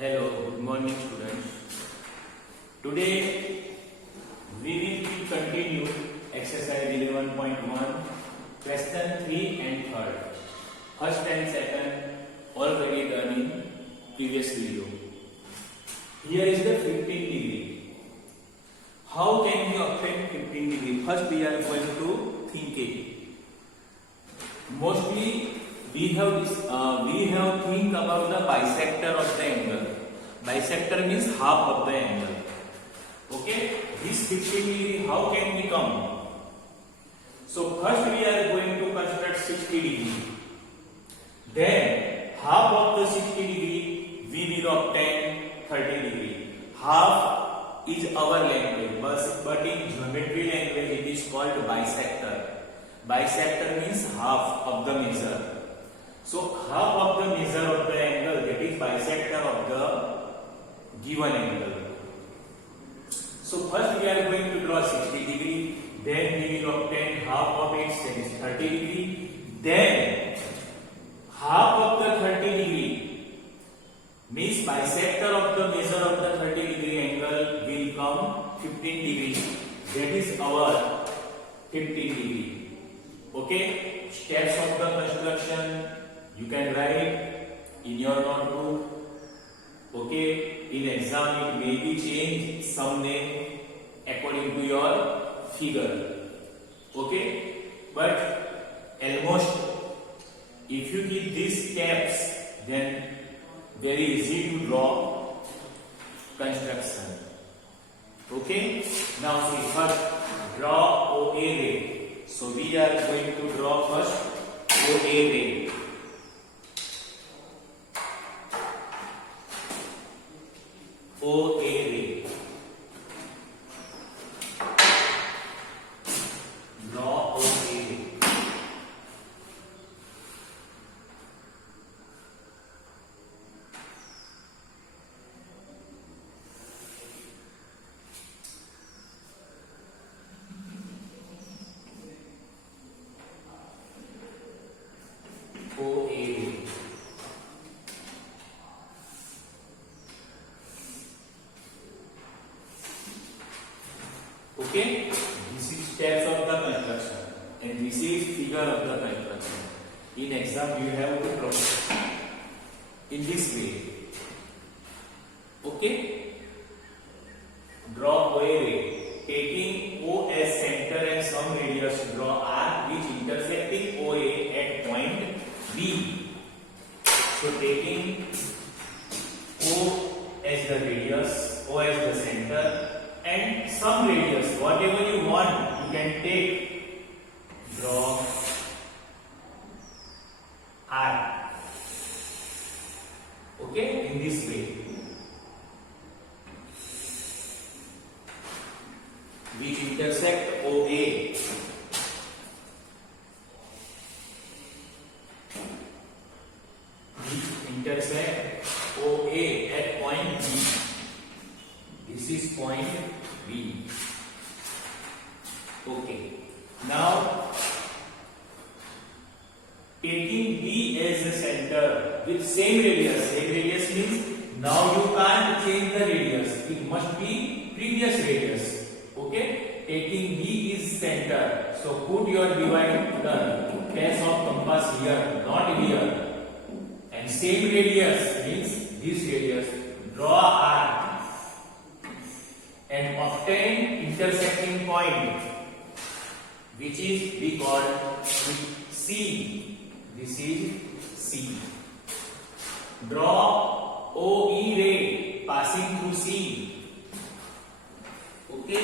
Hello, good morning students. Today we will continue exercise 11.1 question 3 and 3rd. First and second already done in previous video. Here is the 15 degree. How can we obtain 15 degree? First we are going to think it. Mostly we have think about the bisector of the angle. Bisector means half of the angle. Okay, this 15 degree how can we come? So first we are going to construct 60 degree. Then half of the 60 degree we will obtain 30 degree. Half is our language, but in geometry language it is called bisector. Bisector means half of the measure. So half of the measure of the angle, that is bisector of the given angle. So first we are going to draw 60 degree, then we will obtain half of it, that is 30 degree. Then half of the 30 degree means bisector of the measure of the 30 degree angle will come 15 degree. That is our 15 degree. Okay, steps of the construction you can write in your notebook. Okay, in exam it may be changed some name according to your figure. Okay, but almost if you keep these steps, then very easy to draw construction. Okay, now see first draw OA ray. So we are going to draw first OA ray. OA ray. Draw OA ray. OA ray. Okay, this is steps of the construction and this is figure of the construction. In exam you have to draw in this way. Okay, draw OA ray taking O as center and some radius, draw R which intersecting OA at point B. So taking O as the radius, O as the center and some radius, whatever you want you can take. Draw R. Okay, in this way which intersect OA. Which intersect OA at point B. This is point B. Okay. Now taking B as the center with same radius. Same radius means now you can't change the radius. It must be previous radius. Okay. Taking B is center. So put your divide the place of compass here, not here. And same radius means this radius. Draw R and obtain intersecting point which is we call C. This is C. Draw OE ray passing through C. Okay,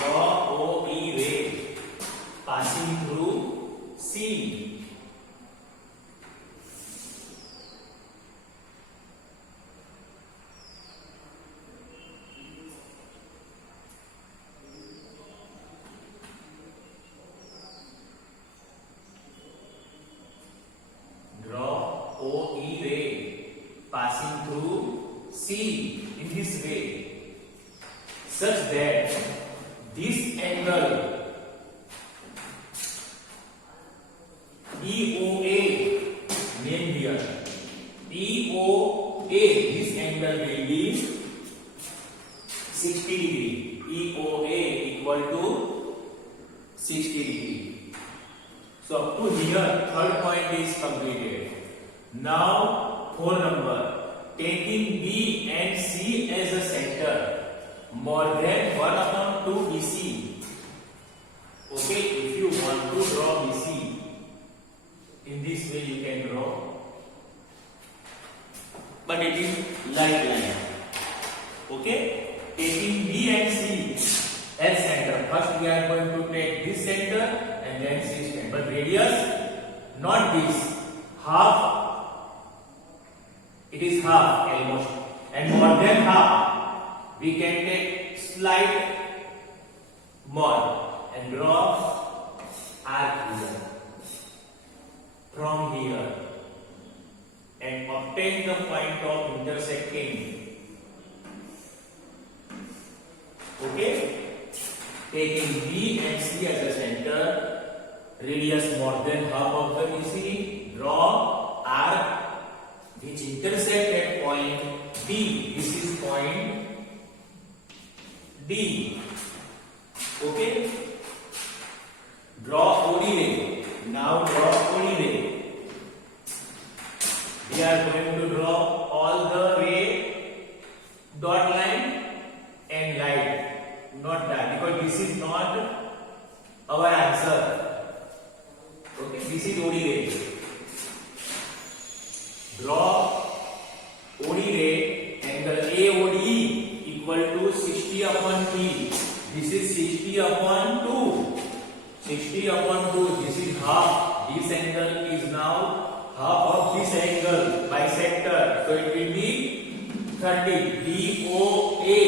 draw OE ray passing through C. OE ray passing through C in this way, such that this angle EOA named here EOA, this angle angle will be 60 degree. EOA equal to 60 degree. So up to here, third point is completed. Now, 4 number. Taking B and C as a center, more than 1/2 BC. Okay, if you want to draw BC, in this way you can draw, but it is light line. Okay, taking B and C as center. First we are going to take this center and then C center. But radius, not this, half. It is half almost, and more than half. We can take slight more and draw arc here from here and obtain the point of intersecting. Okay, taking B and C as a center, radius more than half of the BC, draw arc which intersect at point D. This is point D. Okay, draw OD ray. Now draw OD ray. We are going to draw all the ray dot line and light, not that, because this is not our answer. Okay, this is OD ray. Draw OD ray, angle AOD equal to 60/T. This is 60/2. 60/2. This is half. This angle is now half of this angle, bisector. So it will be 30. DOA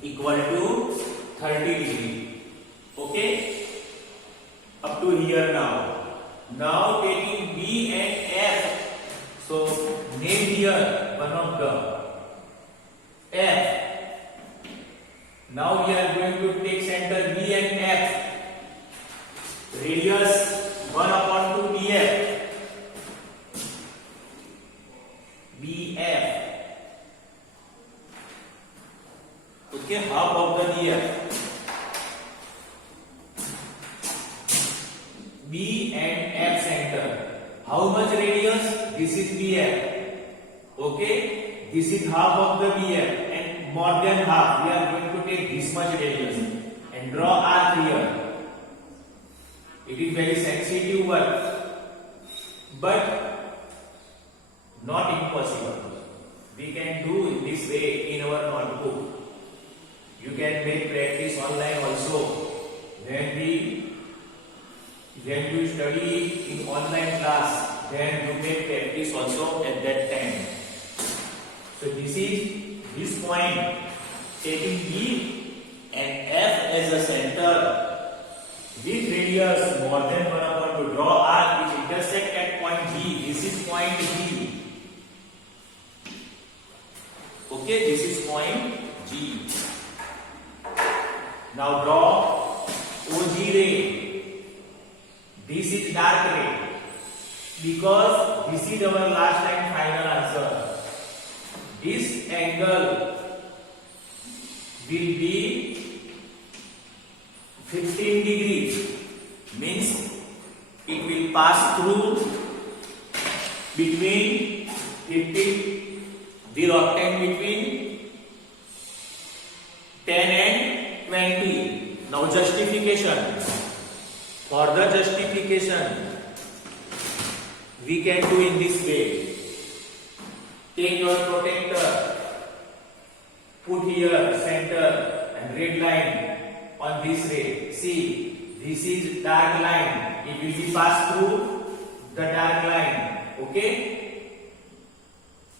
equal to 30 degree. Okay? Up to here now. Now taking B and F. So name here one of the F. Now we are going to take center B and F. Radius 1/2 BF. BF. Okay, half of the BF. B and F center. How much radius? This is BF. Okay, this is half of the BF, and more than half. We are going to take this much radius and draw arc here. It is very sensitive work, but not impossible. We can do in this way in our notebook. You can make practice online also. When you study in online class, then you make practice also at that time. So this is this point, taking B and F as a center with radius more than 1/2 to draw arc which intersect at point G. This is point G. Okay, this is point G. Now draw OG ray. This is dark ray because this is our last and final answer. This angle will be 15 degrees, means it will pass through between 15, will obtain between 10 and 20. Now justification. For the justification, we can do in this way. Take your protector, put here center and red line on this ray. See, this is dark line. It will be passed through the dark line. Okay?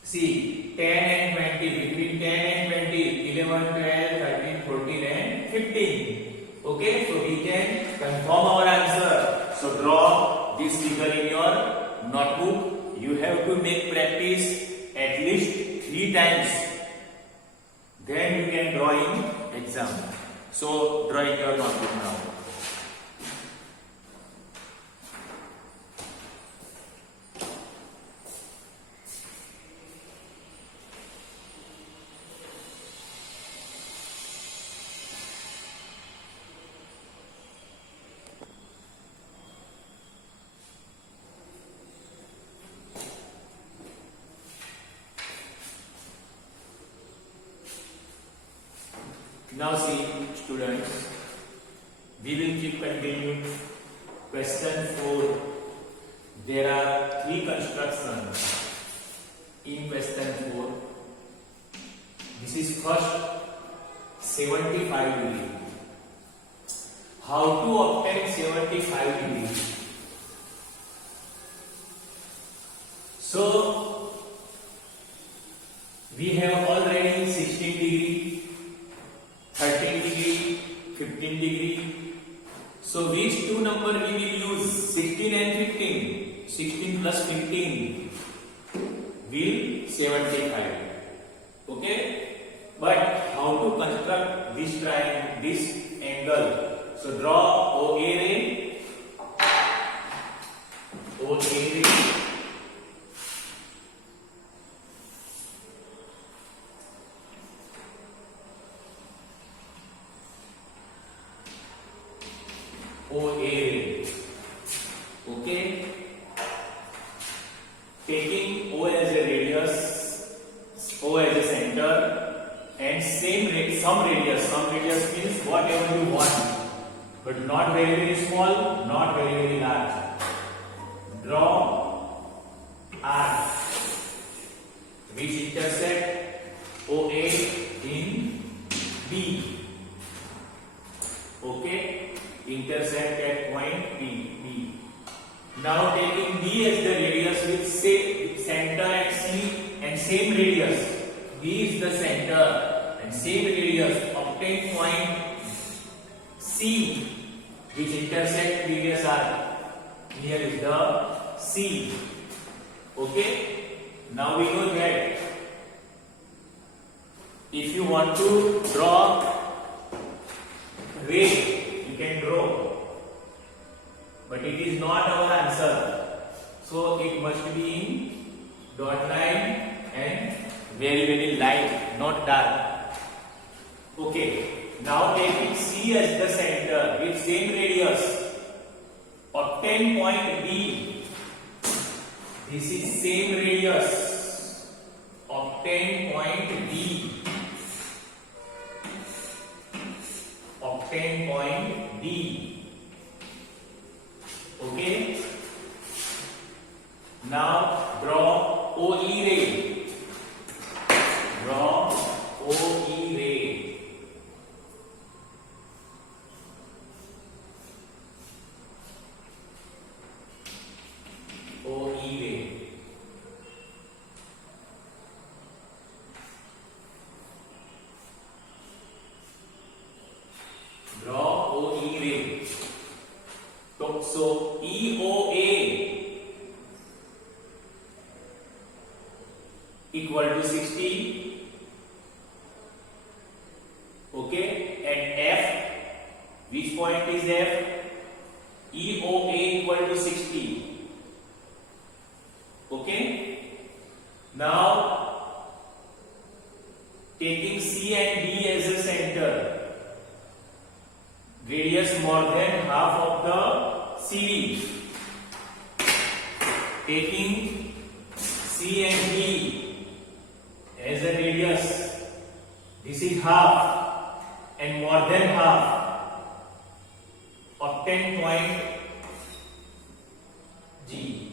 See, 10 and 20, between 10 and 20, 11, 12, 13, 14 and 15. Okay, so we can confirm our answer. So draw this figure in your notebook. You have to make practice at least 3 times. Then you can draw in exam. So draw in your notebook now. Now see, students, we will keep continuing. Question 4. There are 3 constructions in question 4. This is first 75 degree. How to obtain 75 degree? So we have already 16 degree, 13 degree, 15 degree. So which two number we will use? 16 and 15. 16 plus 15 will 75. Okay? But how to construct this triangle, this angle? So draw OA ray, OA ray. OA ray. Okay. Taking O as a radius, O as a center, and some radius means whatever you want, but not very small, not very large. Draw arc which intersect OA in B. Okay, intersect at point B. Now taking B as the radius with center at C and same radius. B is the center and same radius. Obtain point C which intersect previous arc. Here is the C. Okay. Now we know that if you want to draw ray, you can draw, but it is not our answer. So it must be in dot line and very light, not dark. Okay. Now taking C as the center with same radius, obtain point B. This is same radius. Obtain point B. Obtain point D. Okay. Now draw OE ray. Draw OE ray. OE ray. Draw OE ray. So EOA equal to 60. Okay, and F, which point is F? EOA equal to 60. Okay. Now taking C and D as a center, radius more than half of the CD. Taking C and D as a radius, this is half and more than half. Obtain point G.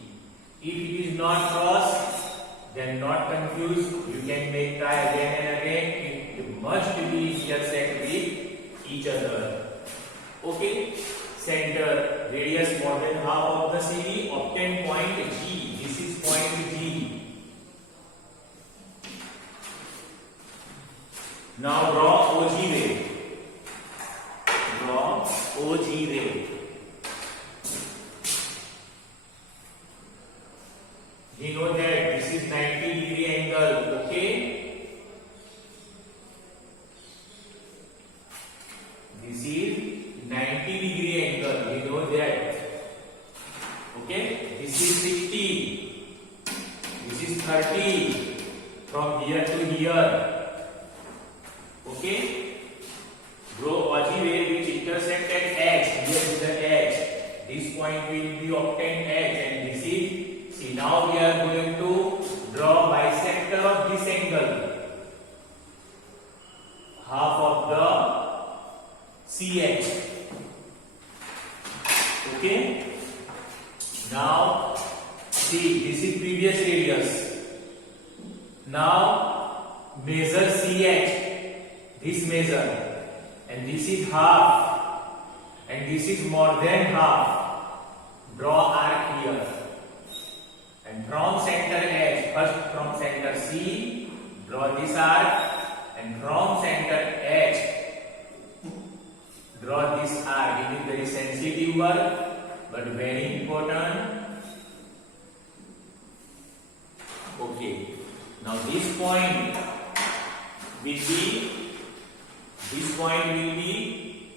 If it is not crossed, then not confused. You can make try again and again. It must be intersect with each other. Okay. Center, radius more than half of the CD. Obtain point G. This is point G. Now draw OG ray. Draw OG ray. We know that this is 90 degree angle. Okay. This is 90 degree angle. We know that. Okay. This is 60. This is 30. From here to here. Okay. Draw OG ray which intersect at X. Here is the X. This point will be obtained X, and this is. See, now we are going to draw bisector of this angle. Half of the CH. Okay. Now see, this is previous radius. Now measure CH. This measure, and this is half, and this is more than half. Draw arc here, and from center H, first from center C, draw this arc, and from center H, draw this arc. It is very sensitive work, but very important. Okay. Now this point will be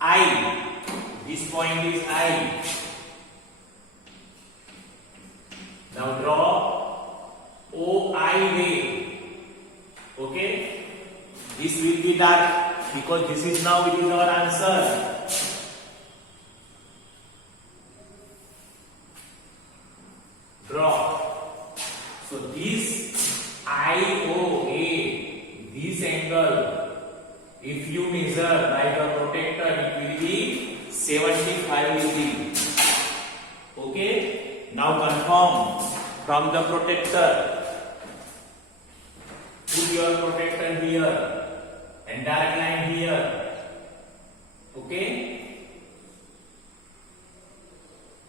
I. This point is I. Now draw OI ray. Okay. This will be dark because this is now it is our answer. Draw. So this IOA, this angle, if you measure by the protector, it will be 75 degrees. Okay. Now confirm from the protector. Put your protector here and dark line here. Okay.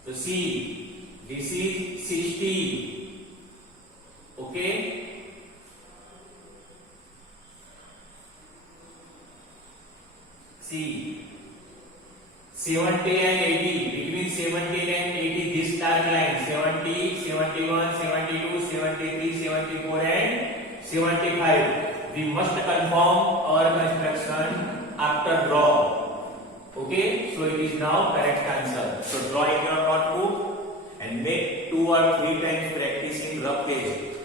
So see, this is 60. Okay. See, 70 and 80, between 70 and 80, this dark line, 70, 71, 72, 73, 74 and 75. We must confirm our construction after draw. Okay, so it is now correct answer. So draw in your notebook and make 2 or 3 times practice in rough edge.